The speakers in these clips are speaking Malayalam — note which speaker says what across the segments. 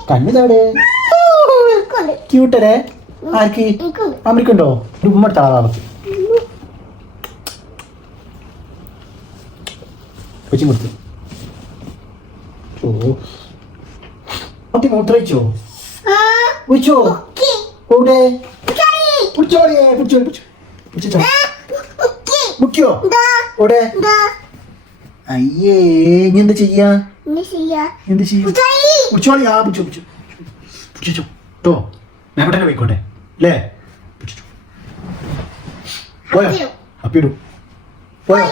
Speaker 1: കണ്ണിതാടെ ക്യൂട്ടല്ലേ? ആർക്ക്? അമ്മയ്ക്കുണ്ടോ? ഉമ്മ എടുത്താളാവത്ത് കൊച്ചി കൊടുത്തു. ഓ കുട്ടി മൂത്രയിച്ചോ? ഒഴിച്ചോ? എവിടെ? പിടിച്ചോളിയേ, പിടിച്ചോ. മുക്കിയോ? എവിടെ? അയ്യേ, ഇനി എന്താ ചെയ്യാ? എന്ത് ചെയ്യും? പിടിച്ചോളിയാ, പിടിച്ചോ കേട്ടോ. മേക്കോട്ടെ പോയിക്കോട്ടെ അല്ലേ? പിടിച്ചോ. പോയോ? അപ്പിടൂ. പോയോ?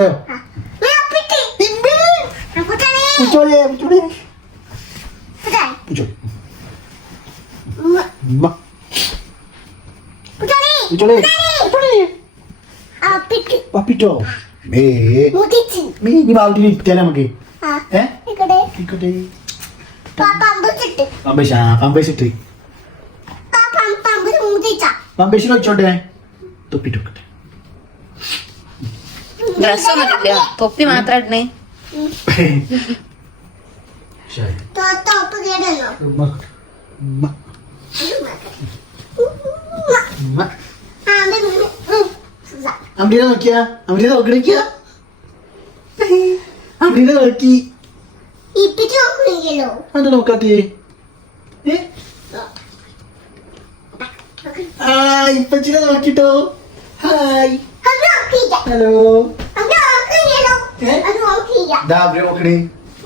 Speaker 1: പിടിച്ചോളിയേ, പിടിച്ചോ. പപ്പിട്ടോ നീ ബാബുട്ടിനെ ഇറ്റാലേ നമുക്ക്. പമ്പേഴ്സിട്ട് പമ്പേഴ്സിന് വെച്ചോട്ടെ. തൊപ്പിട്ടോട്ടെ.
Speaker 2: തൊപ്പി മാത്രം ഇടണേ.
Speaker 1: അമ്മീനെ നോക്കിയാ? അമ്മീനെ നോക്കി. അത് നോക്കാത്തേ. ഇപ്പച്ചിനെ നോക്കിട്ടോ. Hi, hello. നോക്കണേ.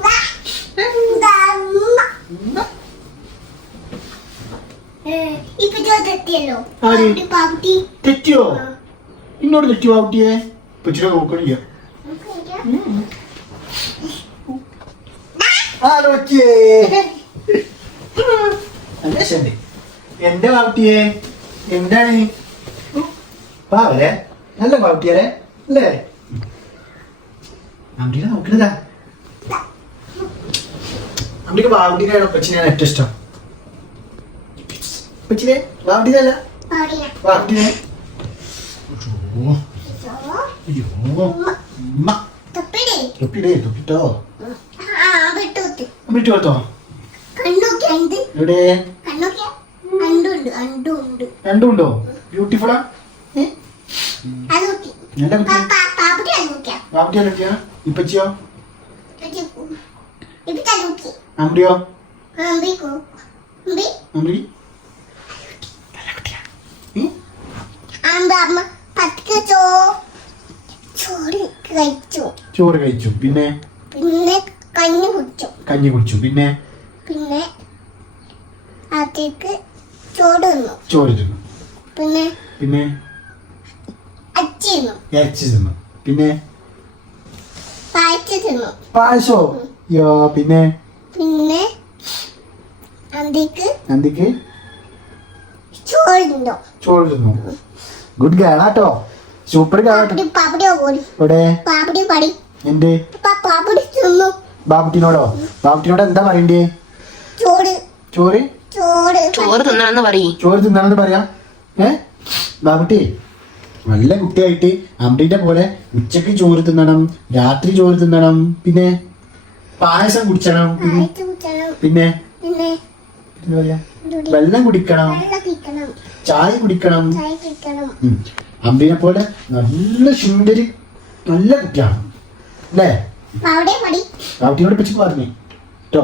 Speaker 1: തെറ്റിയോ? ഇന്നോട് തെറ്റിയോ ബാബുട്ടിയെ? ഇപ്പച്ചിനെ നോക്കണില്ല. എന്റെ ബാബുട്ടിയെ എന്താണ് പാവല്ലേ? നല്ല ബാബുട്ടിയല്ലേ അല്ലേ? അമ്മീനെ നോക്കണതാ. അമ്മക്ക് ബാബുട്ടിനെയാണോ ഇപ്പച്ചിനെയാണ് ഏറ്റവും ഇഷ്ടം? ഇപ്പച്ചിനെ? ബാബുട്ടിനല്ല, ബാബുട്ടിനെ. തൊപ്പിട്ടോ. വിട്ടു കൊടുത്തോ? എവിടെ? രണ്ടുണ്ടോ? ബ്യൂട്ടിഫുള്ളാ? ബാബുട്ടിയാ? ഇപ്പച്ചിയോ? അമ്പിയോ? അമ്പി ചോറ് കഴിച്ചു. പിന്നെ കഞ്ഞി കുടിച്ചു. പിന്നെ ചോറ് തിന്നു. പിന്നെ ഇറച്ചി തിന്നു. പിന്നെ പായസോ? പിന്നെ അന്തിക്ക് ചോറ് തിന്നു. ഗുഡ് ഗേളാട്ടോ, സൂപ്പർ ഗേളാട്ടോ. എന്റെ ബാബുട്ടിനോടോ? ബാബുട്ടിനോട് എന്താ പറയണ്ടേ? ചോറ് തിന്നാണെന്ന് പറയാ. ബാബുട്ടി നല്ല കുട്ടിയായിട്ട് അമ്പിന്റെ പോലെ ഉച്ചക്ക് ചോറ് തിന്നണം, രാത്രി ചോറ് തിന്നണം, പിന്നെ പായസം കുടിക്കണം, പിന്നെ വെള്ളം കുടിക്കണം, ചായ കുടിക്കണം. അമ്പിനെ പോലെ നല്ല സുന്ദരി നല്ല കുട്ടിയാണ് അല്ലേ? ബാബുട്ടിനോട് പച്ചക്ക് പറഞ്ഞു കേട്ടോ.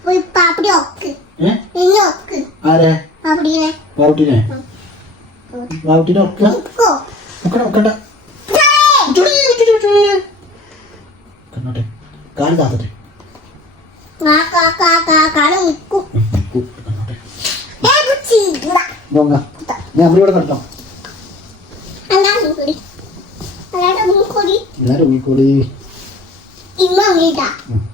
Speaker 1: ആരെ? ബാബുട്ടിനെ ഒക്കെ നോക്കണ്ട. കണ്ണോട്ടെ, കാല് താത്തട്ടെ. ഞാൻ അമ്മയോടെ കണ്ടോ? എല്ലാരും